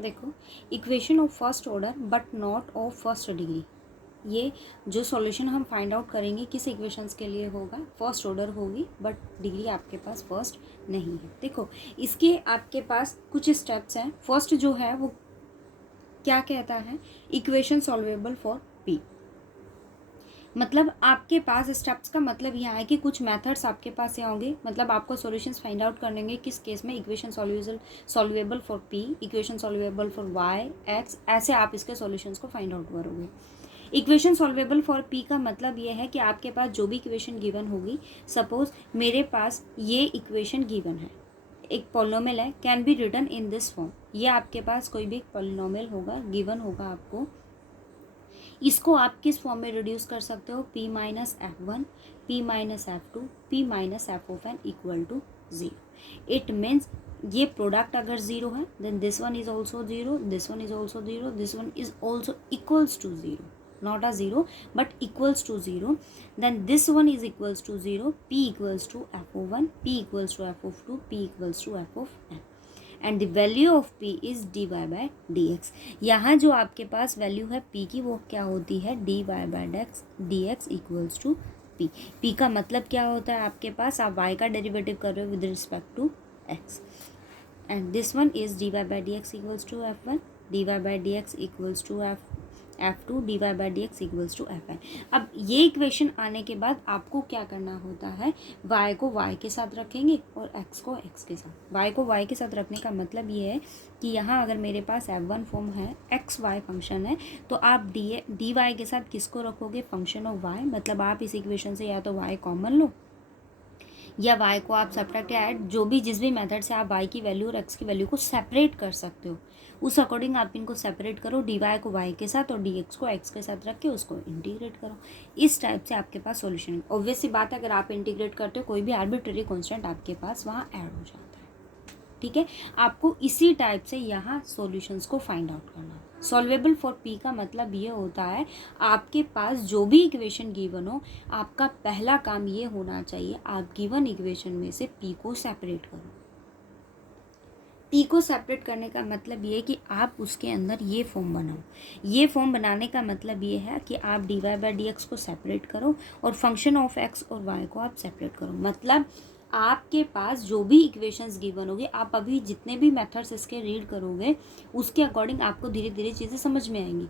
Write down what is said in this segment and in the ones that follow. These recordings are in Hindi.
देखो, equation of first order but not of first degree, ये जो सॉल्यूशन हम फाइंड आउट करेंगे किस इक्वेशंस के लिए होगा, फर्स्ट ऑर्डर होगी बट डिग्री आपके पास फर्स्ट नहीं है। देखो, इसके आपके पास कुछ स्टेप्स हैं। फर्स्ट जो है वो क्या कहता है, इक्वेशन सॉल्वेबल फॉर पी। मतलब आपके पास स्टेप्स का मतलब यह है कि कुछ मेथड्स आपके पास यहाँ होंगे, मतलब आपको सॉल्यूशंस फाइंड आउट करने होंगे किस केस में, equation solvable for p, equation solvable for y x, ऐसे आप इसके सॉल्यूशंस को फाइंड आउट करोगे। इक्वेशन सॉल्वेबल फॉर पी का मतलब ये है कि आपके पास जो भी इक्वेशन गिवन होगी, सपोज मेरे पास ये इक्वेशन गिवन है, एक पॉलिनोमियल है, can be written in this form. ये आपके पास कोई भी एक पॉलिनोमियल होगा, गिवन होगा आपको, इसको आप किस फॉर्म में रिड्यूस कर सकते हो, p minus f one, p minus f two, p minus f of n equal to zero. It means ये प्रोडक्ट अगर जीरो है then this one is also zero, this one is also zero, this one is also equals to zero, not a zero but equals to 0, then this one is equals to 0, p equals to f of 1, p equals to f of 2, p equals to f of n, and the value of p is dy by dx। यहाँ जो आपके पास वैल्यू है p की वो क्या होती है, dy by dx equals to p। p का मतलब क्या होता है, आपके पास आप y का डेरिवेटिव कर रहे हो with respect to x, and this one is dy by dx equals to f1, dy by dx equals to f2, dy by dx equals to fn। अब ये इक्वेशन आने के बाद आपको क्या करना होता है, y को y के साथ रखेंगे और x को x के साथ। y को y के साथ रखने का मतलब ये है कि यहाँ अगर मेरे पास f1 फॉर्म है, एक्स वाई फंक्शन है, तो आप dy के साथ किसको रखोगे, फंक्शन ऑफ y। मतलब आप इस इक्वेशन से या तो y कॉमन लो या y को आप सब्ट्रैक्ट या ऐड, जो भी जिस भी मेथड से आप y की वैल्यू और x की वैल्यू को सेपरेट कर सकते हो, उस अकॉर्डिंग आप इनको सेपरेट करो, dy को y के साथ और dx को x के साथ रख के उसको इंटीग्रेट करो। इस टाइप से आपके पास सॉल्यूशन है। ऑब्वियस सी बात है, अगर आप इंटीग्रेट करते हो कोई भी आर्बिट्रेरी कांस्टेंट आपके पास वहाँ ऐड हो जाता है। ठीक है, आपको इसी टाइप से यहाँ सॉल्यूशंस को फाइंड आउट करना है। सॉल्वेबल फॉर पी का मतलब ये होता है, आपके पास जो भी इक्वेशन गिवन हो, आपका पहला काम ये होना चाहिए, आप गिवन इक्वेशन में से पी को सेपरेट करो। पी को सेपरेट करने का मतलब ये है कि आप उसके अंदर ये फॉर्म बनाओ। ये फॉर्म बनाने का मतलब ये है कि आप d y by D x को सेपरेट करो और फंक्शन ऑफ एक्स और वाई को आप सेपरेट करो। मतलब आपके पास जो भी इक्वेशंस गिवन होगी, आप अभी जितने भी मेथड्स इसके रीड करोगे उसके अकॉर्डिंग आपको धीरे धीरे चीज़ें समझ में आएंगी।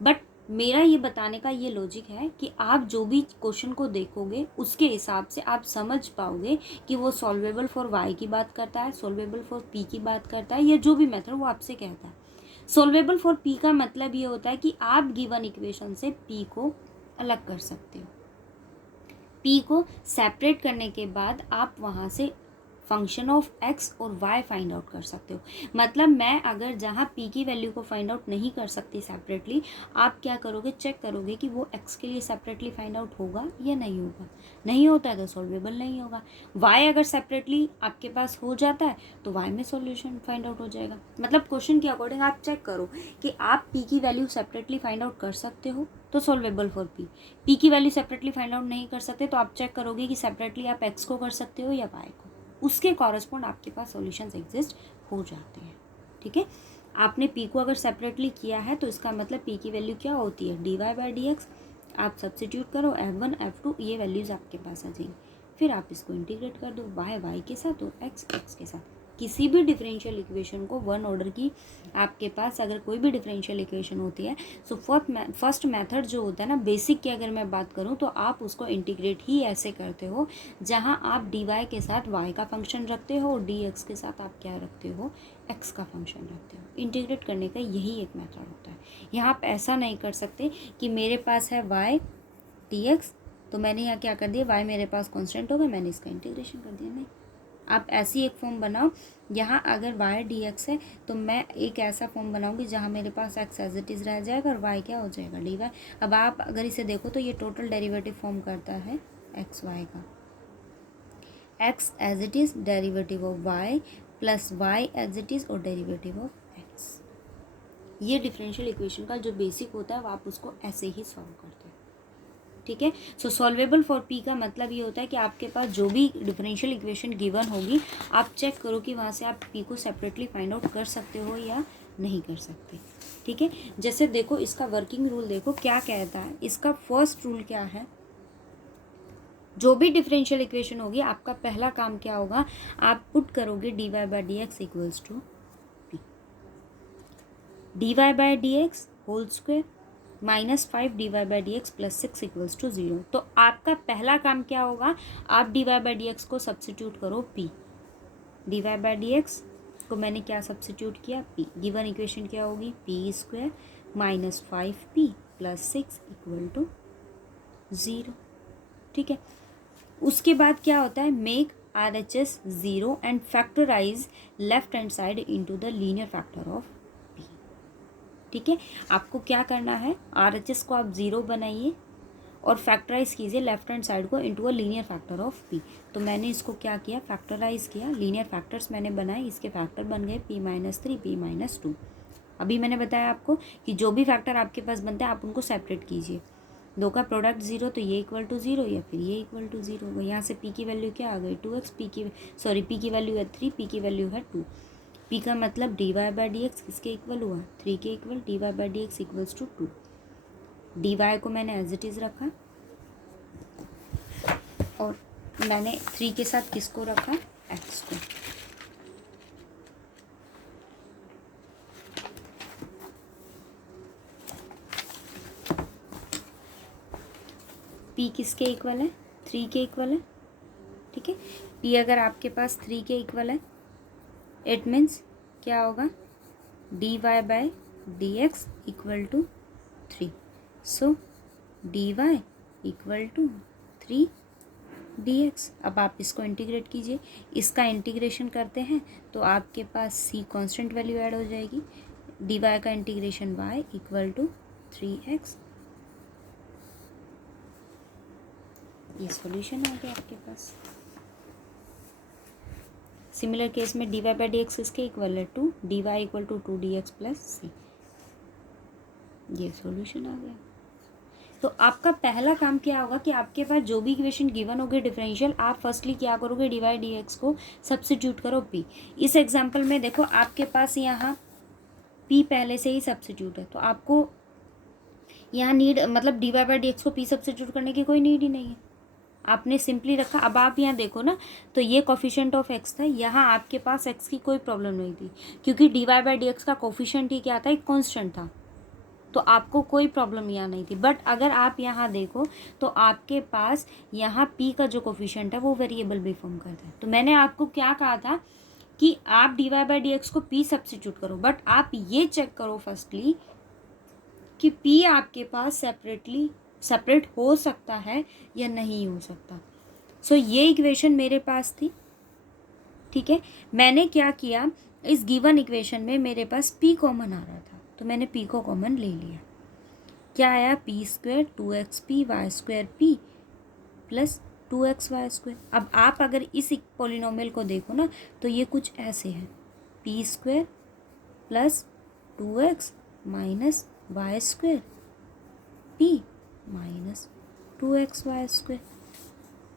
बट मेरा ये बताने का ये लॉजिक है कि आप जो भी क्वेश्चन को देखोगे उसके हिसाब से आप समझ पाओगे कि वो सॉल्वेबल फॉर वाई की बात करता है, सॉल्वेबल फॉर पी की बात करता है, या जो भी मेथड वो आपसे कहता है। सॉल्वेबल फॉर पी का मतलब ये होता है कि आप गिवन इक्वेशन से पी को अलग कर सकते हो। पी को सेपरेट करने के बाद आप वहाँ से फंक्शन ऑफ एक्स और वाई फाइंड आउट कर सकते हो। मतलब मैं अगर जहाँ पी की वैल्यू को फाइंड आउट नहीं कर सकती सेपरेटली, आप क्या करोगे, चेक करोगे कि वो एक्स के लिए सेपरेटली फाइंड आउट होगा या नहीं होगा। नहीं होता है तो सॉल्वेबल नहीं होगा। वाई अगर सेपरेटली आपके पास हो जाता है तो वाई में सॉल्यूशन फाइंड आउट हो जाएगा। मतलब क्वेश्चन के अकॉर्डिंग आप चेक करो कि आप पी की वैल्यू सेपरेटली फाइंड आउट कर सकते हो तो सॉल्वेबल फॉर पी। पी की वैल्यू सेपरेटली फाइंड आउट नहीं कर सकते तो आप चेक करोगे कि सेपरेटली आप एक्स को कर सकते हो या वाई को। उसके कॉरस्पॉन्ड आपके पास सॉल्यूशंस एग्जिस्ट हो जाते हैं। ठीक है, आपने पी को अगर सेपरेटली किया है तो इसका मतलब पी की वैल्यू क्या होती है, d y by D x. आप सब्सिट्यूट करो f1 f2, ये वैल्यूज़ आपके पास आ जाएंगी। फिर आप इसको इंटीग्रेट कर दो, वाई के साथ और एक्स के साथ। किसी भी डिफरेंशियल इक्वेशन को वन ऑर्डर की आपके पास अगर कोई भी डिफरेंशियल इक्वेशन होती है, सो फर्स्ट मेथड जो होता है ना, बेसिक की अगर मैं बात करूँ तो आप उसको इंटीग्रेट ही ऐसे करते हो जहाँ आप डी वाई के साथ वाई का फंक्शन रखते हो और डी एक्स के साथ आप क्या रखते हो, एक्स का फंक्शन रखते हो। इंटीग्रेट करने का यही एक मेथड होता है। यहाँ आप ऐसा नहीं कर सकते कि मेरे पास है वाई डी एक्स, तो मैंने यहाँ क्या कर दिया, वाई मेरे पास कॉन्स्टेंट होगा, मैंने इसका इंटीग्रेशन कर दिया। नहीं, आप ऐसी एक फॉर्म बनाओ, यहाँ अगर वाई डी एक्स है तो मैं एक ऐसा फॉर्म बनाऊंगी जहाँ मेरे पास एक्स एज इट इज़ रह जाएगा और वाई क्या हो जाएगा, डी वाई। अब आप अगर इसे देखो तो ये टोटल डेरिवेटिव फॉर्म करता है एक्स वाई का। X as it is, derivative of y plus y as it is और डेरिवेटिव ऑफ एक्स। ये डिफरेंशियल इक्वेशन का जो बेसिक होता है वो आप उसको ऐसे ही सॉल्व करते हो। ठीक है, सो सॉल्वेबल फॉर पी का मतलब ये होता है कि आपके पास जो भी डिफरेंशियल इक्वेशन गिवन होगी, आप चेक करो कि वहाँ से आप पी को सेपरेटली फाइंड आउट कर सकते हो या नहीं कर सकते। ठीक है, जैसे देखो इसका वर्किंग रूल देखो क्या कहता है। इसका फर्स्ट रूल क्या है, जो भी डिफरेंशियल इक्वेशन होगी आपका पहला काम क्या होगा, आप पुट करोगे dy by D x equals to p, dy by D x whole square -5 dy by D x plus 6 equals to 0। तो आपका पहला काम क्या होगा, आप dy बाई डी एक्स को सब्सिट्यूट करो p, dy by D x को मैंने क्या सब्सिट्यूट किया p, गिवन इक्वेशन क्या होगी p square -5p plus 6 equal to 0। ठीक है, उसके बाद क्या होता है, make RHS 0 and factorise left hand side into the linear factor of p। ठीक है, आपको क्या करना है, RHS को आप 0 बनाइए और फैक्टराइज कीजिए लेफ्ट हैंड साइड को into a linear factor of p। तो मैंने इसको क्या किया, फैक्टराइज किया, लीनियर फैक्टर्स मैंने बनाए, इसके फैक्टर बन गए p-3 p-2। अभी मैंने बताया आपको कि जो भी फैक्टर आपके पास बनते हैं आप उनको सेपरेट कीजिए, दो का प्रोडक्ट 0 तो ये इक्वल टू 0 या फिर ये इक्वल टू 0 होगा। यहाँ से p की वैल्यू क्या आ गई 2x, p की वैल्यू है 3, p की वैल्यू है 2। p का मतलब dy बाई डी एक्स किसके इक्वल हुआ, 3 के इक्वल, dy by D x equals to 2। dy को मैंने एज इट इज़ रखा और मैंने 3 के साथ किसको रखा, x को। p किसके इक्वल है, 3 के इक्वल है। ठीक है, p अगर आपके पास 3 के इक्वल है, इट मीन्स क्या होगा, dy by D x equal to 3। So dy equal to 3 dx। अब आप इसको इंटीग्रेट कीजिए, इसका इंटीग्रेशन करते हैं तो आपके पास c कांस्टेंट वैल्यू ऐड हो जाएगी, dy का integration y equal to 3x। ये सॉल्यूशन आ गया आपके पास। सिमिलर केस में dy बाई डी एक्स किसके इक्वल है 2, dy equal to 2dx plus c। ये सॉल्यूशन आ गया। तो आपका पहला काम क्या होगा कि आपके पास जो भी इक्वेशन गिवन होगी डिफरेंशियल, आप फर्स्टली क्या करोगे, dy डी एक्स को सब्सिट्यूट करो p। इस एग्जांपल में देखो आपके पास यहाँ p पहले से ही सब्सिट्यूट है, तो आपको यहाँ नीड मतलब dy बाई डी एक्स को p सब्सिट्यूट करने की कोई नीड ही नहीं है, आपने सिंपली रखा। अब आप यहाँ देखो ना, तो ये कोफिशिएंट ऑफ x था, यहाँ आपके पास x की कोई प्रॉब्लम नहीं थी क्योंकि dy बाई डी एक्स का कोफिशिएंट ही क्या था, एक कांस्टेंट था, तो आपको कोई प्रॉब्लम यहाँ नहीं थी। बट अगर आप यहाँ देखो तो आपके पास यहाँ p का जो कोफिशिएंट है वो वेरिएबल भी फॉर्म करता है। तो मैंने आपको क्या कहा था कि आप dy बाई डी एक्स को p सब्सिट्यूट करो, बट आप ये चेक करो फर्स्टली कि p आपके पास सेपरेट हो सकता है या नहीं हो सकता। सो ये इक्वेशन मेरे पास थी। ठीक है, मैंने क्या किया, इस गिवन इक्वेशन में मेरे पास p कॉमन आ रहा था तो मैंने p को कॉमन ले लिया। क्या आया, p square 2xp y square p plus 2xy square. अब आप अगर इस पॉलिनोमियल को देखो ना तो ये कुछ ऐसे है, p square plus 2x minus Y square p minus 2xy square.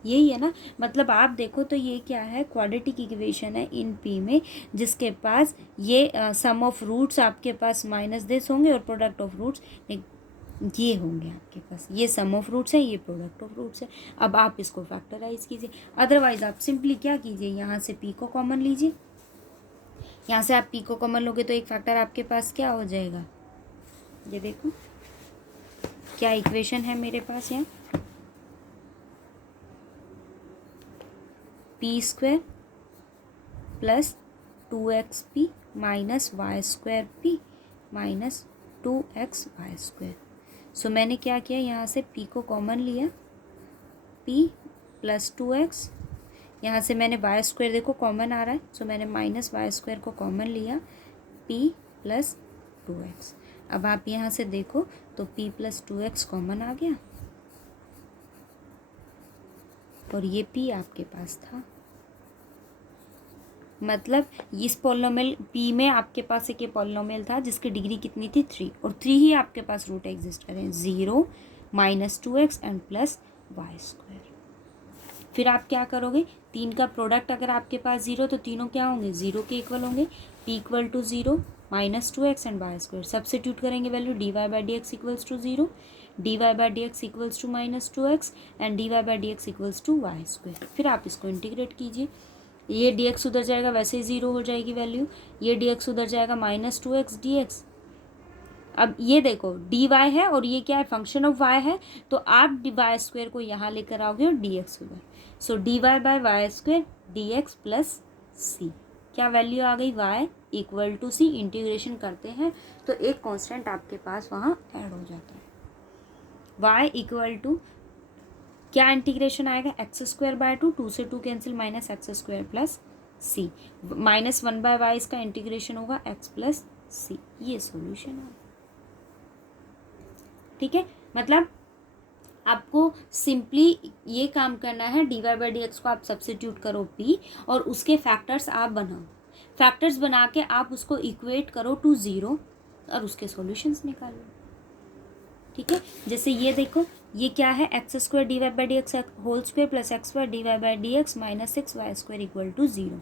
यही है ना, मतलब आप देखो तो ये क्या है, क्वाड्रेटिक इक्वेशन है इन p में, जिसके पास ये सम ऑफ रूट्स आपके पास माइनस दिस होंगे और प्रोडक्ट ऑफ रूट्स ये होंगे आपके पास, ये सम ऑफ रूट्स है, ये प्रोडक्ट ऑफ रूट्स है। अब आप इसको फैक्टराइज कीजिए, अदरवाइज आप सिंपली क्या कीजिए, यहाँ से p को कॉमन लीजिए, यहाँ से आप p को कॉमन लोगे तो एक फैक्टर आपके पास क्या हो जाएगा, ये देखो क्या इक्वेशन है मेरे पास, यहाँ p square plus 2xp minus Y square p minus 2xy square. So मैंने क्या किया, यहाँ से p को कॉमन लिया, p प्लस 2x, यहाँ से मैंने वाई स्क्वायर देखो कॉमन आ रहा है, सो मैंने माइनस वाई स्क्वायर को कॉमन लिया, p प्लस 2x। अब आप यहाँ से देखो तो p प्लस 2x कॉमन आ गया और ये p आपके पास था, मतलब इस पॉलिनोमियल p में आपके पास एक पॉलिनोमियल था जिसकी डिग्री कितनी थी 3, और 3 ही आपके पास रूट एग्जिस्ट करें, 0 minus 2x and plus y square. फिर आप क्या करोगे, 3 का प्रोडक्ट अगर आपके पास 0 तो तीनों क्या होंगे 0 के इक्वल होंगे, p equal to 0 -2x and Y square. Substitute करेंगे value, dy by D x equals to 0, dy by D x equals to -2x and dy by D x equals to Y square. फिर आप इसको इंटीग्रेट कीजिए, ये dx उधर जाएगा, वैसे ही 0 हो जाएगी वैल्यू, ये dx उधर जाएगा, -2x dx। अब ये देखो dy है और ये क्या है, फंक्शन ऑफ y है, तो आप वाई स्क्वायर को यहाँ लेकर आओगे और dx उधर। So dy by y square dx plus c, क्या वैल्यू आ गई, y equal to c। Integration करते हैं तो एक कांस्टेंट आपके पास वहाँ ऐड हो जाता है, y इक्वल टू क्या इंटीग्रेशन आएगा, x² 2 से 2 cancel, -x² plus c, -1 by y इसका इंटीग्रेशन होगा x प्लस c। ये सॉल्यूशन है, ठीक है। मतलब आपको सिंपली ये काम करना है, dy बाई डी एक्स को आप सब्सिट्यूट करो p और उसके फैक्टर्स आप बनाओ, फैक्टर्स बना के आप उसको इक्वेट करो टू 0 और उसके सॉल्यूशंस निकालो, ठीक है। जैसे ये देखो, ये क्या है, x² dy by D x whole square plus x² dy by D x -6y² equal to 0।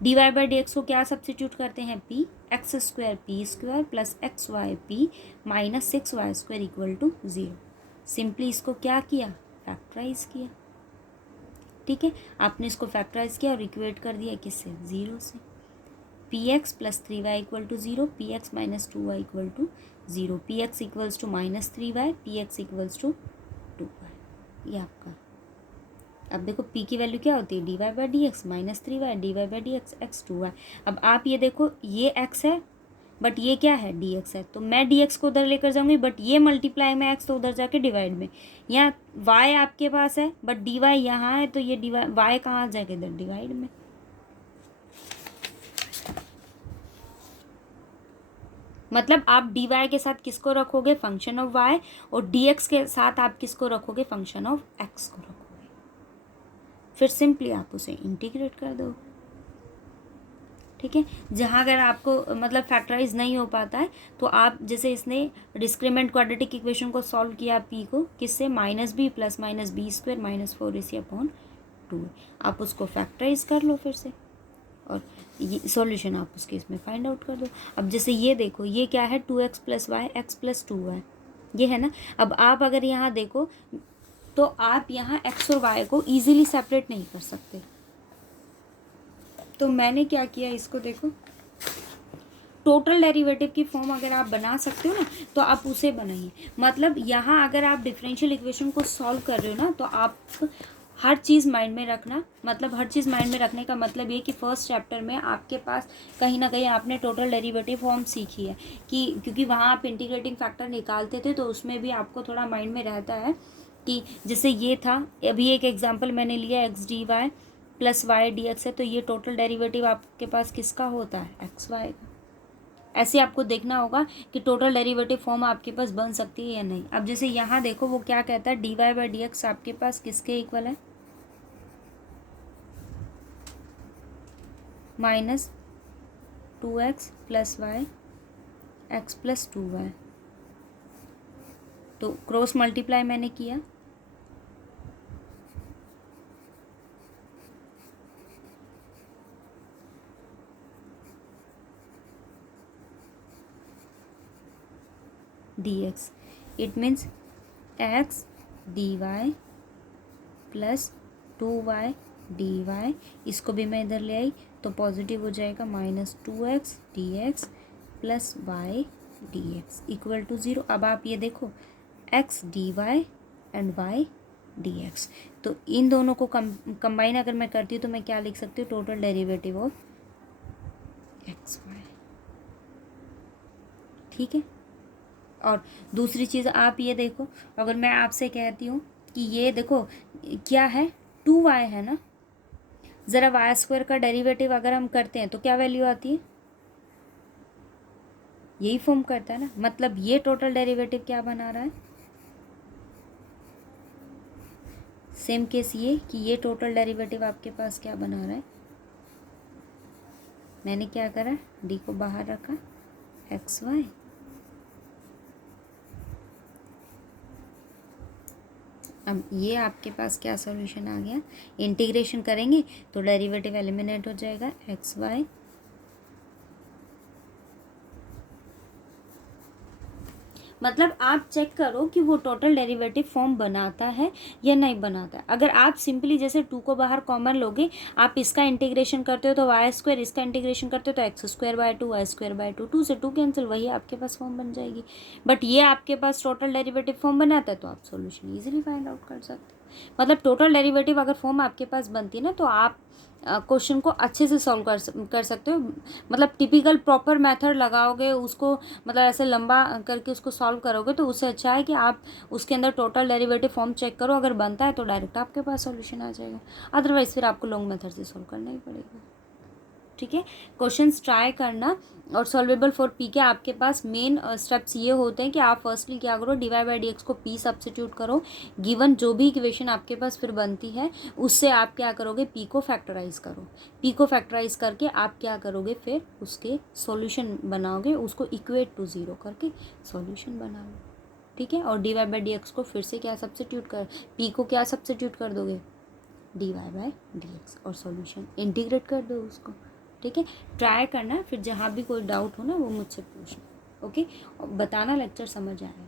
dy by D x को क्या सब्सिट्यूट करते हैं, p, x² p² plus xy p -6y² equal to 0। Simply इसको क्या किया, फैक्टराइज किया, ठीक है। आपने इसको फैक्टराइज किया और इक्वेट कर दिया किससे, 0 से। px plus 3y equal to 0, px minus 2y equal to 0, px equals to -3y, px equals to 2y। ये आपका, अब देखो p की वैल्यू क्या होती है, dy by D x -3y, dy by D x x 2y। अब आप ये देखो, ये x है बट ये क्या है, dx है, तो मैं dx को उधर लेकर जाऊंगी, बट ये मल्टीप्लाई में x तो उधर जाके डिवाइड में, यहाँ y आपके पास है बट dy यहाँ है, तो ये y कहाँ जाएगा, इधर डिवाइड में। मतलब आप dy के साथ किसको रखोगे, फंक्शन ऑफ y, और dx के साथ आप किसको रखोगे, फंक्शन ऑफ x को रखोगे। फिर सिंपली आप उसे इंटीग्रेट कर दो, ठीक है। जहाँ अगर आपको मतलब फैक्टराइज नहीं हो पाता है तो आप, जैसे इसने डिस्क्रिमिनेंट क्वाड्रेटिक इक्वेशन को सॉल्व किया p को किससे, -b प्लस -b² -4ac/2, आप उसको फैक्टराइज कर लो फिर से और ये सॉल्यूशन आप उसके इसमें फाइंड आउट कर दो। अब जैसे ये देखो, ये क्या है, 2x plus Y x plus 2y, ये है ना। अब आप अगर यहाँ देखो तो आप यहाँ x और y को ईजिली सेपरेट नहीं कर सकते, तो मैंने क्या किया, इसको देखो, टोटल डेरिवेटिव की फॉर्म अगर आप बना सकते हो ना तो आप उसे बनाइए। मतलब यहाँ अगर आप डिफरेंशियल इक्वेशन को सॉल्व कर रहे हो ना, तो आप हर चीज़ माइंड में रखना, मतलब हर चीज़ माइंड में रखने का मतलब ये कि फर्स्ट चैप्टर में आपके पास कहीं ना कहीं आपने टोटल डेरिवेटिव फॉर्म सीखी है, कि क्योंकि वहाँ आप इंटीग्रेटिंग फैक्टर निकालते थे, तो उसमें भी आपको थोड़ा माइंड में रहता है कि जैसे ये था, अभी एक एग्जाम्पल मैंने लिया, x d y plus y d x है, तो ये टोटल डेरिवेटिव आपके पास किसका होता है, एक्स वाई का। ऐसे आपको देखना होगा कि टोटल डेरिवेटिव फॉर्म आपके पास बन सकती है या नहीं। अब जैसे यहाँ देखो, वो क्या कहता है, d y by D x आपके पास किसके इक्वल है, -2x plus Y x plus 2y। तो क्रॉस मल्टीप्लाई मैंने किया, dx, it means x dy plus 2y dy, इसको भी मैं इधर ले आई तो पॉजिटिव हो जाएगा, -2x dx plus y dx equal to 0। अब आप ये देखो, x dy and y dx, तो इन दोनों को कंबाइन अगर मैं करती हूँ तो मैं क्या लिख सकती हूँ, total derivative of x y, ठीक है। और दूसरी चीज़ आप ये देखो, अगर मैं आपसे कहती हूँ कि ये देखो क्या है, 2y है ना, ज़रा y² का डेरिवेटिव अगर हम करते हैं तो क्या वैल्यू आती है, यही फॉर्म करता है ना। मतलब ये टोटल डेरिवेटिव क्या बना रहा है, सेम केस ये कि ये टोटल डेरिवेटिव आपके पास क्या बना रहा है, मैंने क्या करा, डी को बाहर रखा, एक्स वाई, अब ये आपके पास क्या सॉल्यूशन आ गया, इंटीग्रेशन करेंगे तो डेरिवेटिव एलिमिनेट हो जाएगा, एक्स वाई मतलब आप चेक करो कि वो टोटल डेरिवेटिव फॉर्म बनाता है या नहीं बनाता है। अगर आप सिंपली जैसे 2 को बाहर कॉमन लोगे, आप इसका इंटीग्रेशन करते हो तो वाई स्क्वायर, इसका इंटीग्रेशन करते हो तो x square by 2, y square by 2, 2 से 2 कैंसिल, वही आपके पास फॉर्म बन जाएगी। बट ये आपके पास टोटल डेरिवेटिव फॉर्म बनाता है तो आप सॉल्यूशन इजीली फाइंड आउट कर सकते हो। मतलब टोटल डेरिवेटिव अगर फॉर्म आपके पास बनती है ना, तो आप क्वेश्चन को अच्छे से सॉल्व कर सकते हो। मतलब टिपिकल प्रॉपर मेथड लगाओगे उसको, मतलब ऐसे लंबा करके उसको सॉल्व करोगे, तो उससे अच्छा है कि आप उसके अंदर टोटल डेरिवेटिव फॉर्म चेक करो, अगर बनता है तो डायरेक्ट आपके पास सॉल्यूशन आ जाएगा, अदरवाइज फिर आपको लॉन्ग मेथड से सॉल्व करना ही पड़ेगा। ठीक है, क्वेश्चंस ट्राई करना। और सॉल्वेबल फॉर पी के आपके पास मेन स्टेप्स ये होते हैं कि आप फर्स्टली क्या करो, d y by D x को पी सब्स्टिट्यूट करो, गिवन जो भी इक्वेशन आपके पास फिर बनती है उससे आप क्या करोगे, पी को फैक्टराइज करो। पी को फैक्टराइज करके आप क्या करोगे, फिर उसके सॉल्यूशन बनाओगे, उसको इक्वेट टू ज़ीरो करके सॉल्यूशन बना लो। ठीक है, और d y by D x को फिर से क्या सब्स्टिट्यूट कर, पी को क्या सब्स्टिट्यूट कर दोगे, d y by D x, और सॉल्यूशन इंटीग्रेट कर दो उसको। ठीक है, ट्राई करना, फिर जहाँ भी कोई डाउट हो ना वो मुझसे पूछना। ओके, और बताना लेक्चर समझ आया।